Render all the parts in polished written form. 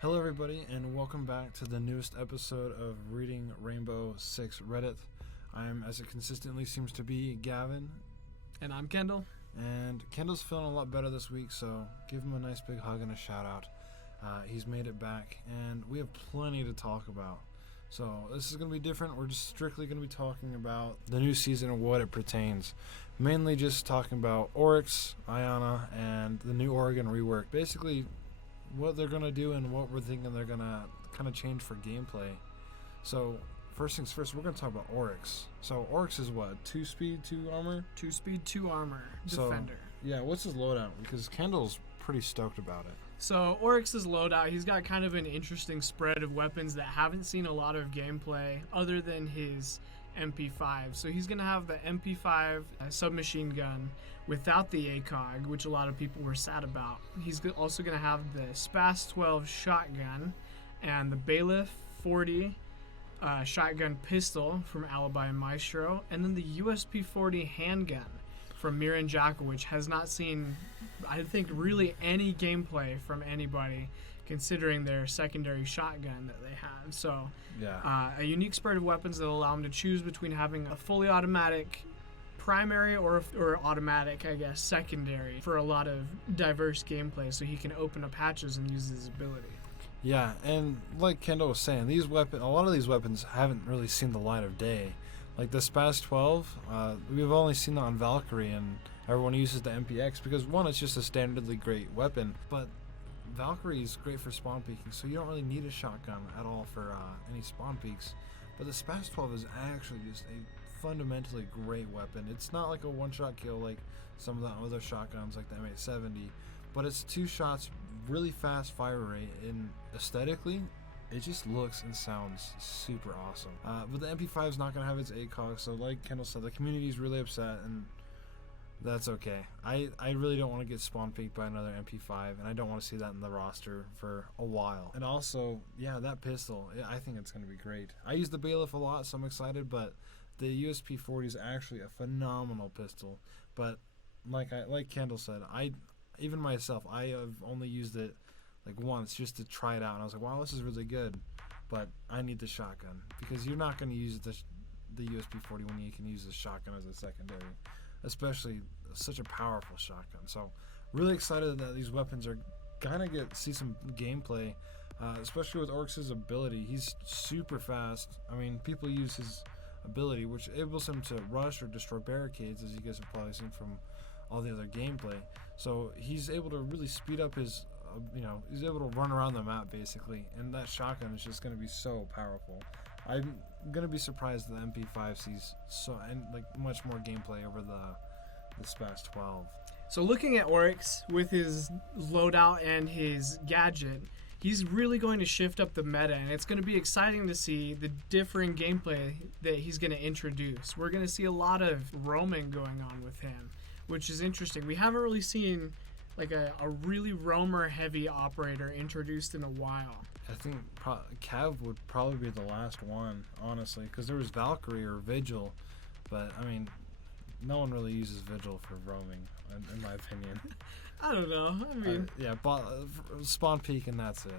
Hello, everybody, and welcome back to the newest episode of Reading Rainbow Six Reddit. I'm, as it consistently seems to be, Gavin. And I'm Kendall. And Kendall's feeling a lot better this week, so give him a nice big hug and a shout out. He's made it back, and we have plenty to talk about. So this is going to be different. We're just strictly going to be talking about the new season and what it pertains. Mainly just talking about Oryx, Iana, and the new Oregon rework. Basically, what they're going to do and what we're thinking they're going to kind of change for gameplay. So first things first, we're going to talk about Oryx. So Oryx is what? 2 speed, 2 armor? 2 speed, 2 armor defender. Yeah, what's his loadout? Because Kendall's pretty stoked about it. So Oryx's loadout, he's got kind of an interesting spread of weapons that haven't seen a lot of gameplay other than his MP5. So he's going to have the MP5 submachine gun without the ACOG, which a lot of people were sad about. He's also going to have the SPAS 12 shotgun and the Bailiff 40 shotgun pistol from Alibi and Maestro, and then the USP 40 handgun from Mir and Jackal, which has not seen, I think, really any gameplay from anybody, considering their secondary shotgun that they have. So yeah, a unique spread of weapons that will allow him to choose between having a fully automatic primary or automatic, I guess, secondary for a lot of diverse gameplay, so he can open up hatches and use his ability. Yeah, and like Kendall was saying, a lot of these weapons haven't really seen the light of day. Like the SPAS 12, we've only seen that on Valkyrie, and everyone uses the MPX because, one, it's just a standardly great weapon, but Valkyrie is great for spawn peeking, so you don't really need a shotgun at all for any spawn peeks. But the SPAS 12 is actually just a fundamentally great weapon. It's not like a one-shot kill like some of the other shotguns like the M870, but it's 2 shots, really fast fire rate, and aesthetically, it just looks and sounds super awesome. But the MP5 is not going to have its ACOG, so like Kendall said, the community is really upset, and that's okay. I really don't want to get spawn peeked by another MP5, and I don't want to see that in the roster for a while. And also, yeah, that pistol, I think it's going to be great. I use the Bailiff a lot, so I'm excited, but the USP 40 is actually a phenomenal pistol. But like Kendall said, even myself, I have only used it like once just to try it out, and I was like, wow, this is really good, but I need the shotgun, because you're not going to use the USP 40 when you can use the shotgun as a secondary, especially such a powerful shotgun. So really excited that these weapons are gonna see some gameplay, especially with Oryx's ability. He's super fast. I mean, people use his ability, which enables him to rush or destroy barricades, as you guys have probably seen from all the other gameplay. So he's able to really speed up his he's able to run around the map basically, and that shotgun is just going to be so powerful. I'm going to be surprised that the MP5 sees much more gameplay over the SPAS 12. So looking at Oryx with his loadout and his gadget, he's really going to shift up the meta, and it's going to be exciting to see the differing gameplay that he's going to introduce. We're going to see a lot of roaming going on with him, which is interesting. We haven't really seen like a really roamer-heavy operator introduced in a while. I think Cav would probably be the last one, honestly, because there was Valkyrie or Vigil, but, I mean, no one really uses Vigil for roaming, in my opinion. I don't know. I mean... spawn peek and that's it.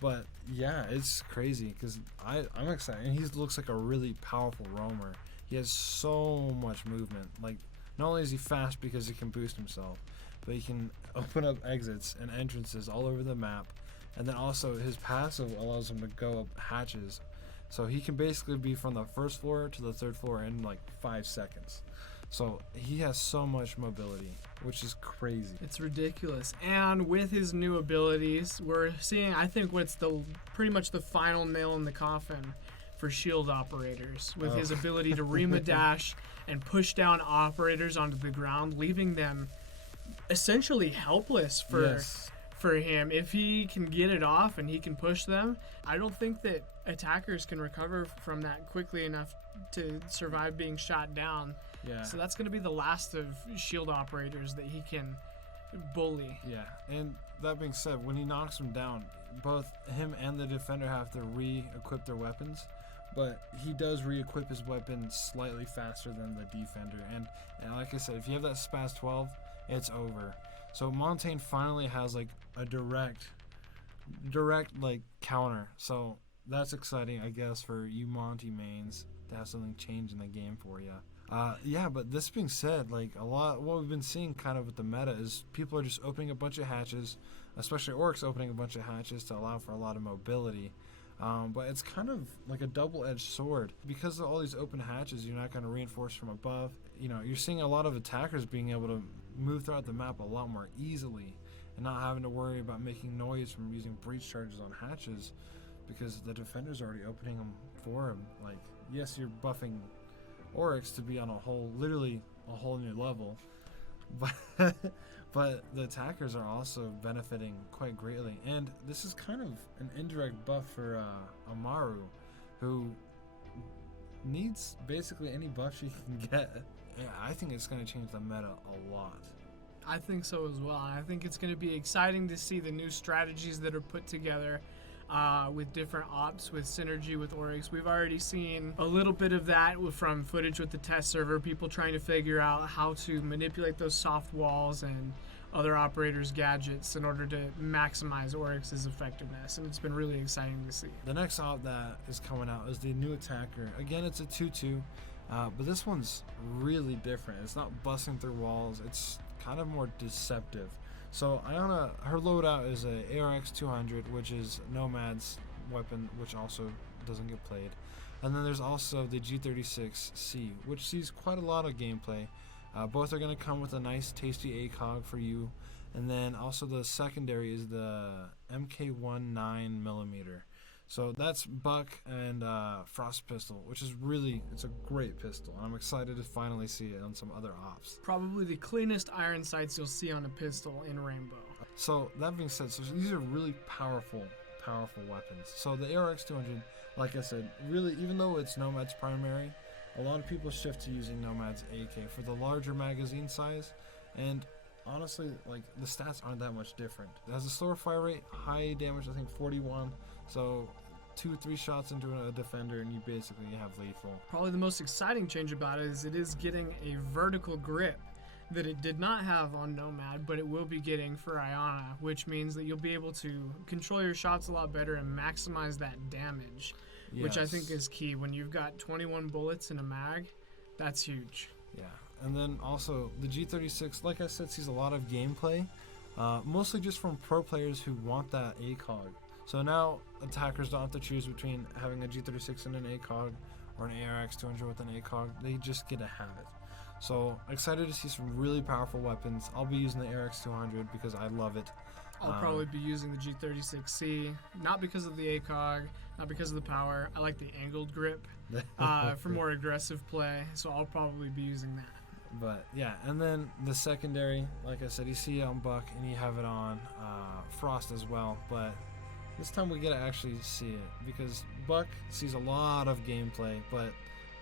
But, yeah, it's crazy, because I'm excited, and he looks like a really powerful roamer. He has so much movement. Like, not only is he fast because he can boost himself, but he can open up exits and entrances all over the map, and then also his passive allows him to go up hatches, so he can basically be from the 1st floor to the 3rd floor in like 5 seconds. So he has so much mobility, which is crazy. It's ridiculous. And with his new abilities, we're seeing, I think, what's pretty much the final nail in the coffin for shield operators, with his ability to Rima dash and push down operators onto the ground, leaving them essentially helpless for him. If he can get it off and he can push them, I don't think that attackers can recover from that quickly enough to survive being shot down. Yeah. So that's going to be the last of shield operators that he can bully. Yeah, and that being said, when he knocks them down, both him and the defender have to re-equip their weapons, but he does re-equip his weapon slightly faster than the defender. And like I said, if you have that SPAS 12, it's over. So Montaigne finally has like a direct direct like counter. So that's exciting, I guess, for you Monty mains to have something change in the game for you. Yeah, but this being said, like a lot, what we've been seeing kind of with the meta is people are just opening a bunch of hatches, especially Oryx opening a bunch of hatches to allow for a lot of mobility. But it's kind of like a double-edged sword. Because of all these open hatches, you're not going to reinforce from above. You know, you're seeing a lot of attackers being able to move throughout the map a lot more easily and not having to worry about making noise from using breach charges on hatches because the defender's already opening them for him. Like, yes, you're buffing Oryx to be on literally a whole new level, but but the attackers are also benefiting quite greatly, and this is kind of an indirect buff for Amaru, who needs basically any buff she can get. Yeah, I think it's going to change the meta a lot. I think so as well. I think it's going to be exciting to see the new strategies that are put together with different ops, with synergy with Oryx. We've already seen a little bit of that from footage with the test server, people trying to figure out how to manipulate those soft walls and other operators' gadgets in order to maximize Oryx's effectiveness, and it's been really exciting to see. The next op that is coming out is the new attacker. Again, it's a 2-2, but this one's really different. It's not busting through walls, it's kind of more deceptive. So Iana, her loadout is a ARX 200, which is Nomad's weapon, which also doesn't get played. And then there's also the G36C, which sees quite a lot of gameplay. Both are going to come with a nice tasty ACOG for you. And then also the secondary is the MK1 9mm. So that's Buck and Frost pistol, which is it's a great pistol. And I'm excited to finally see it on some other ops. Probably the cleanest iron sights you'll see on a pistol in Rainbow. So that being said, so these are really powerful weapons. So the ARX 200, like I said, really, even though it's Nomad's primary, a lot of people shift to using Nomad's AK for the larger magazine size. And honestly, like, the stats aren't that much different. It has a slower fire rate, high damage, I think 41. So 2-3 shots into a defender and you basically have lethal. Probably the most exciting change about it is getting a vertical grip that it did not have on Nomad, but it will be getting for Iana, which means that you'll be able to control your shots a lot better and maximize that damage, which I think is key. When you've got 21 bullets in a mag, that's huge. Yeah, and then also the G36, like I said, sees a lot of gameplay, mostly just from pro players who want that ACOG. So now attackers don't have to choose between having a G36 and an ACOG or an ARX 200 with an ACOG. They just get to have it. So excited to see some really powerful weapons. I'll be using the ARX 200 because I love it. I'll probably be using the G36C, not because of the ACOG, not because of the power. I like the angled grip for more aggressive play, so I'll probably be using that. But yeah, and then the secondary, like I said, you see it on Buck and you have it on Frost as well, but this time we get to actually see it because Buck sees a lot of gameplay, but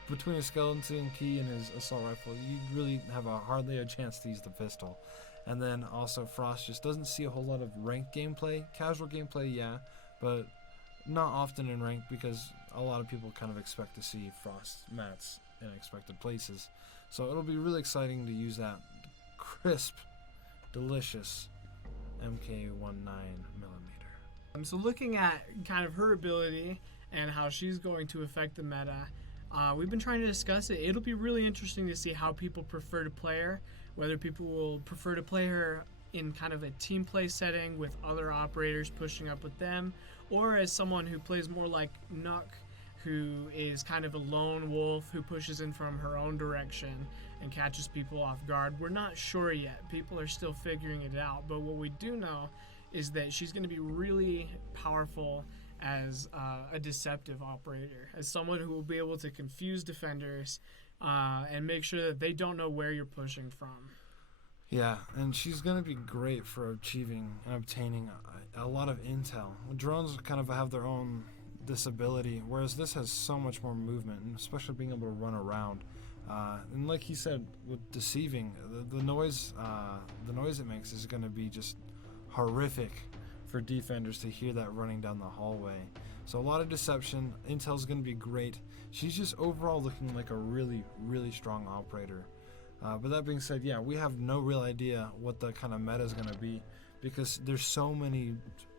between his skeleton key and his assault rifle, you really have hardly a chance to use the pistol. And then also Frost just doesn't see a whole lot of ranked gameplay. Casual gameplay, yeah, but not often in ranked because a lot of people kind of expect to see Frost mats in expected places. So it'll be really exciting to use that crisp, delicious MK19mm. So looking at kind of her ability and how she's going to affect the meta, we've been trying to discuss it. It'll be really interesting to see how people prefer to play her, whether people will prefer to play her in kind of a team play setting with other operators pushing up with them, or as someone who plays more like Nook, who is kind of a lone wolf who pushes in from her own direction and catches people off guard. We're not sure yet. People are still figuring it out, but what we do know is that she's going to be really powerful as a deceptive operator, as someone who will be able to confuse defenders and make sure that they don't know where you're pushing from. Yeah, and she's going to be great for achieving and obtaining a lot of intel. Drones kind of have their own disability, whereas this has so much more movement, and especially being able to run around. And like he said, with deceiving, the noise it makes is going to be just horrific for defenders to hear that running down the hallway. So a lot of deception. Intel's going to be great. She's just overall looking like a really, really strong operator. But that being said, yeah, we have no real idea what the kind of meta is going to be because there's so many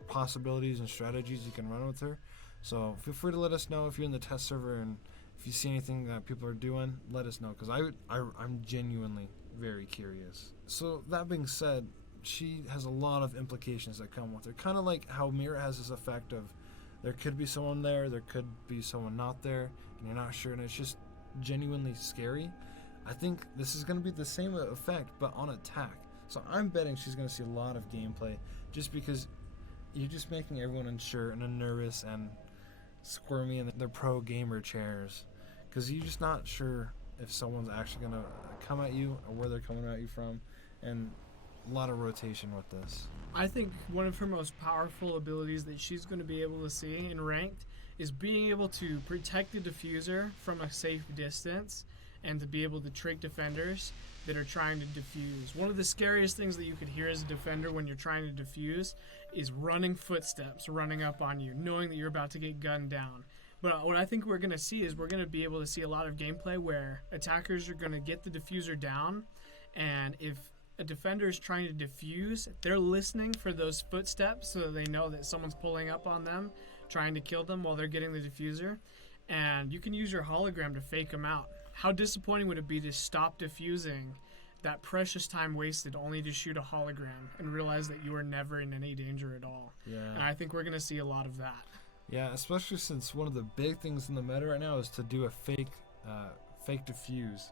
possibilities and strategies you can run with her. So feel free to let us know if you're in the test server, and if you see anything that people are doing, let us know, because I'm genuinely very curious. So that being said, she has a lot of implications that come with her. Kind of like how Mira has this effect of there could be someone there could be someone not there, and you're not sure, and it's just genuinely scary. I think this is going to be the same effect, but on attack. So I'm betting she's going to see a lot of gameplay, just because you're just making everyone unsure and nervous and squirmy in their pro gamer chairs, because you're just not sure if someone's actually going to come at you or where they're coming at you from, and a lot of rotation with this. I think one of her most powerful abilities that she's going to be able to see in ranked is being able to protect the diffuser from a safe distance and to be able to trick defenders that are trying to defuse. One of the scariest things that you could hear as a defender when you're trying to defuse is running footsteps running up on you, knowing that you're about to get gunned down. But what I think we're going to see is we're going to be able to see a lot of gameplay where attackers are going to get the diffuser down, and if a defender is trying to defuse, they're listening for those footsteps so that they know that someone's pulling up on them, trying to kill them while they're getting the diffuser. And you can use your hologram to fake them out. How disappointing would it be to stop diffusing that precious time wasted only to shoot a hologram and realize that you were never in any danger at all? Yeah. And I think we're going to see a lot of that. Yeah, especially since one of the big things in the meta right now is to do a fake diffuse.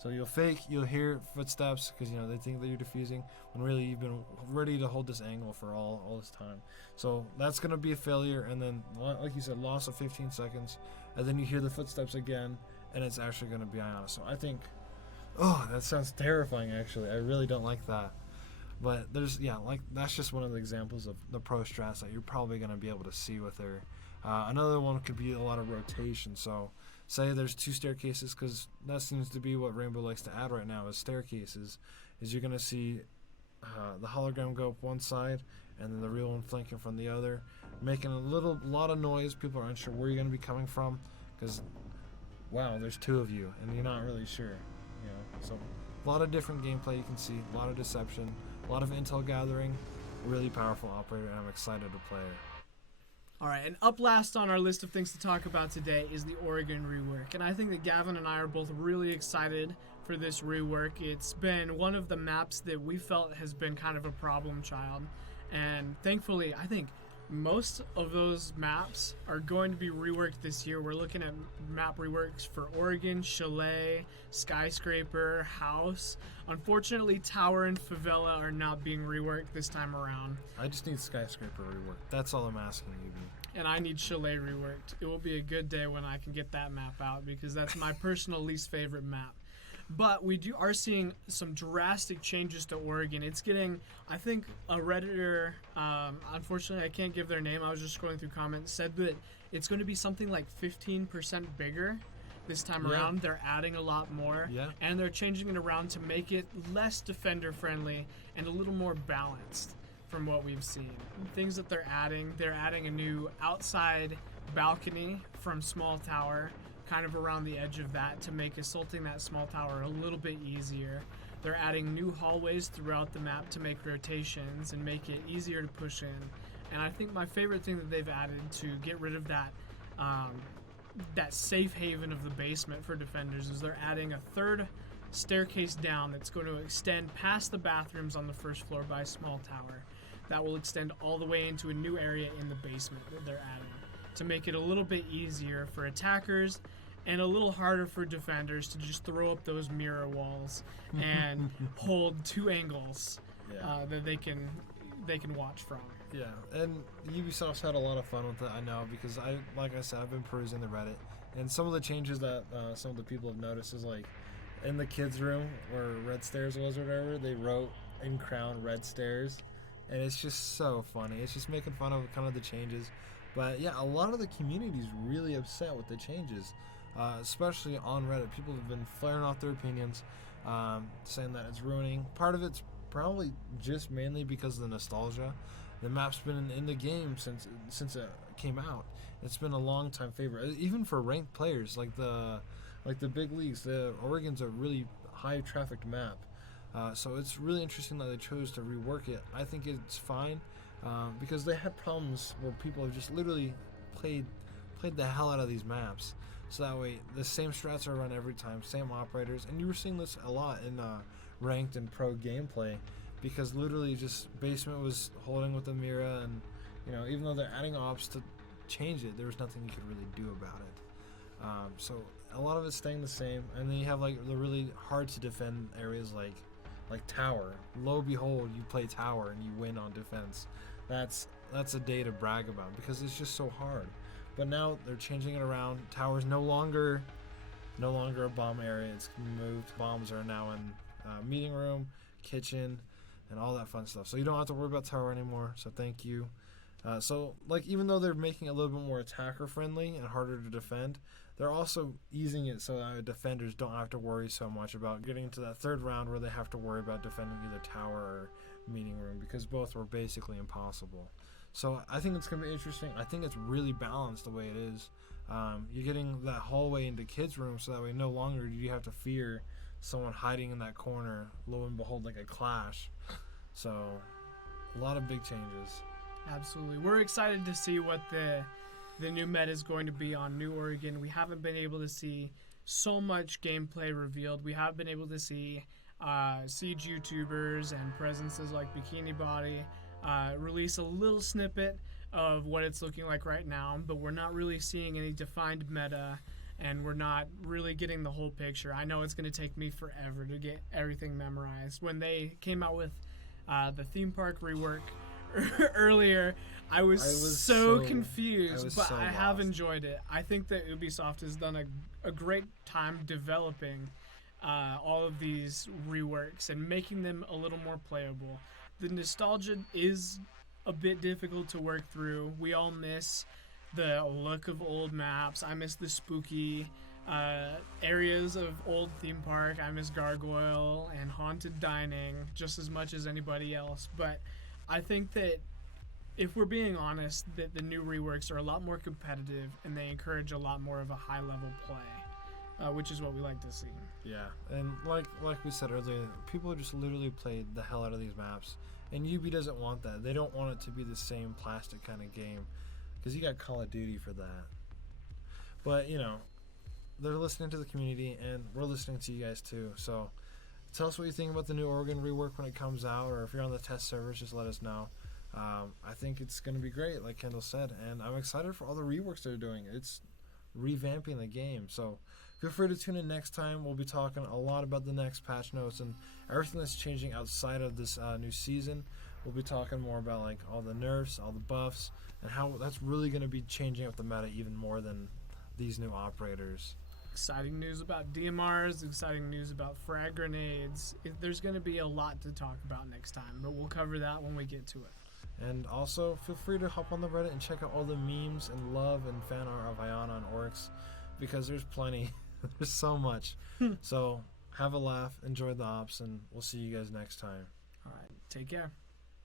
So you'll hear footsteps because they think that you're defusing when really you've been ready to hold this angle for all this time. So that's gonna be a failure, and then like you said, loss of 15 seconds, and then you hear the footsteps again, and it's actually gonna be Iana. So I think, that sounds terrifying. Actually, I really don't like that. But that's just one of the examples of the pro strats that you're probably gonna be able to see with her. Another one could be a lot of rotation. So say there's 2 staircases, because that seems to be what Rainbow likes to add right now is staircases, is you're going to see the hologram go up one side and then the real one flanking from the other, making a lot of noise. People are unsure where you're going to be coming from, because wow, there's 2 of you and you're not really sure. So a lot of different gameplay you can see, a lot of deception, a lot of intel gathering, really powerful operator, and I'm excited to play her. All right, and up last on our list of things to talk about today is the Oregon rework. And I think that Gavin and I are both really excited for this rework. It's been one of the maps that we felt has been kind of a problem child. And thankfully, I think most of those maps are going to be reworked this year. We're looking at map reworks for Oregon, Chalet, Skyscraper, House. Unfortunately, Tower and Favela are not being reworked this time around. I just need Skyscraper reworked. That's all I'm asking you, B. And I need Chalet reworked. It will be a good day when I can get that map out, because that's my personal least favorite map. But we are seeing some drastic changes to Oregon. It's getting, I think, a Redditor, unfortunately I can't give their name, I was just scrolling through comments, said that it's going to be something like 15% bigger this time around. They're adding a lot more, and they're changing it around to make it less defender friendly and a little more balanced from what we've seen. Things that they're adding a new outside balcony from Small Tower, kind of around the edge of that, to make assaulting that small tower a little bit easier. They're adding new hallways throughout the map to make rotations and make it easier to push in. And I think my favorite thing that they've added to get rid of that that safe haven of the basement for defenders is they're adding a 3rd staircase down that's going to extend past the bathrooms on the 1st floor by Small Tower. That will extend all the way into a new area in the basement that they're adding to make it a little bit easier for attackers and a little harder for defenders to just throw up those mirror walls and hold 2 angles that they can watch from. Yeah, and Ubisoft's had a lot of fun with it, I know, because like I said, I've been perusing the Reddit, and some of the changes that some of the people have noticed is, like, in the kids' room where Red Stairs was or whatever, they wrote in Crown Red Stairs, and it's just so funny. It's just making fun of kind of the changes. But yeah, a lot of the community's really upset with the changes, especially on Reddit. People have been flaring off their opinions, saying that it's ruining. Part of it's probably just mainly because of the nostalgia. The map's been in the game since it came out. It's been a long time favorite, even for ranked players like the big leagues. The Oregon's a really high trafficked map. So it's really interesting that they chose to rework it. I think it's fine because they had problems where people have just literally played the hell out of these maps. So that way, the same strats are run every time, same operators, and you were seeing this a lot in ranked and pro gameplay, because literally just basement was holding with the Mira, and even though they're adding ops to change it, there was nothing you could really do about it. So a lot of it's staying the same, and then you have like the really hard to defend areas like tower. Lo behold, you play tower and you win on defense. That's a day to brag about because it's just so hard. But now they're changing it around. Tower's no longer a bomb area. It's moved. Bombs are now in meeting room, kitchen, and all that fun stuff. So you don't have to worry about tower anymore. So thank you. So like even though they're making it a little bit more attacker friendly and harder to defend, they're also easing it so that defenders don't have to worry so much about getting into that third round where they have to worry about defending either tower or meeting room, because both were basically impossible. So I think it's going to be interesting. I think it's really balanced the way it is. You're getting that hallway into kids' room, so that way no longer do you have to fear someone hiding in that corner, lo and behold, like a clash. So a lot of big changes. Absolutely. We're excited to see what the new meta is going to be on New Oregon. We haven't been able to see so much gameplay revealed. We have been able to see Siege YouTubers and presences like Bikini Body release a little snippet of what it's looking like right now, but we're not really seeing any defined meta, and we're not really getting the whole picture. I know it's going to take me forever to get everything memorized. When they came out with the theme park rework earlier, I was so confused, but I have enjoyed it. I think that Ubisoft has done a great time developing all of these reworks and making them a little more playable. The nostalgia is a bit difficult to work through. We all miss the look of old maps. I miss the spooky areas of old theme park. I miss Gargoyle and Haunted Dining just as much as anybody else. But I think that if we're being honest, that the new reworks are a lot more competitive and they encourage a lot more of a high-level play, which is what we like to see. Yeah, and like we said earlier, people just literally played the hell out of these maps, and UB doesn't want that. They don't want it to be the same plastic kind of game, because you got Call of Duty for that. But they're listening to the community, and we're listening to you guys too. So tell us what you think about the new Oregon rework when it comes out, or if you're on the test servers, just let us know. I think it's going to be great, like Kendall said, and I'm excited for all the reworks they're doing. It's revamping the game, so feel free to tune in next time. We'll be talking a lot about the next patch notes and everything that's changing outside of this new season. We'll be talking more about like all the nerfs, all the buffs, and how that's really going to be changing up the meta even more than these new operators. Exciting news about DMRs, exciting news about frag grenades. There's going to be a lot to talk about next time, but we'll cover that when we get to it. And also, feel free to hop on the Reddit and check out all the memes and love and fan art of Iana and Oryx, because there's plenty. There's so much. So have a laugh, enjoy the ops, and we'll see you guys next time. All right, take care.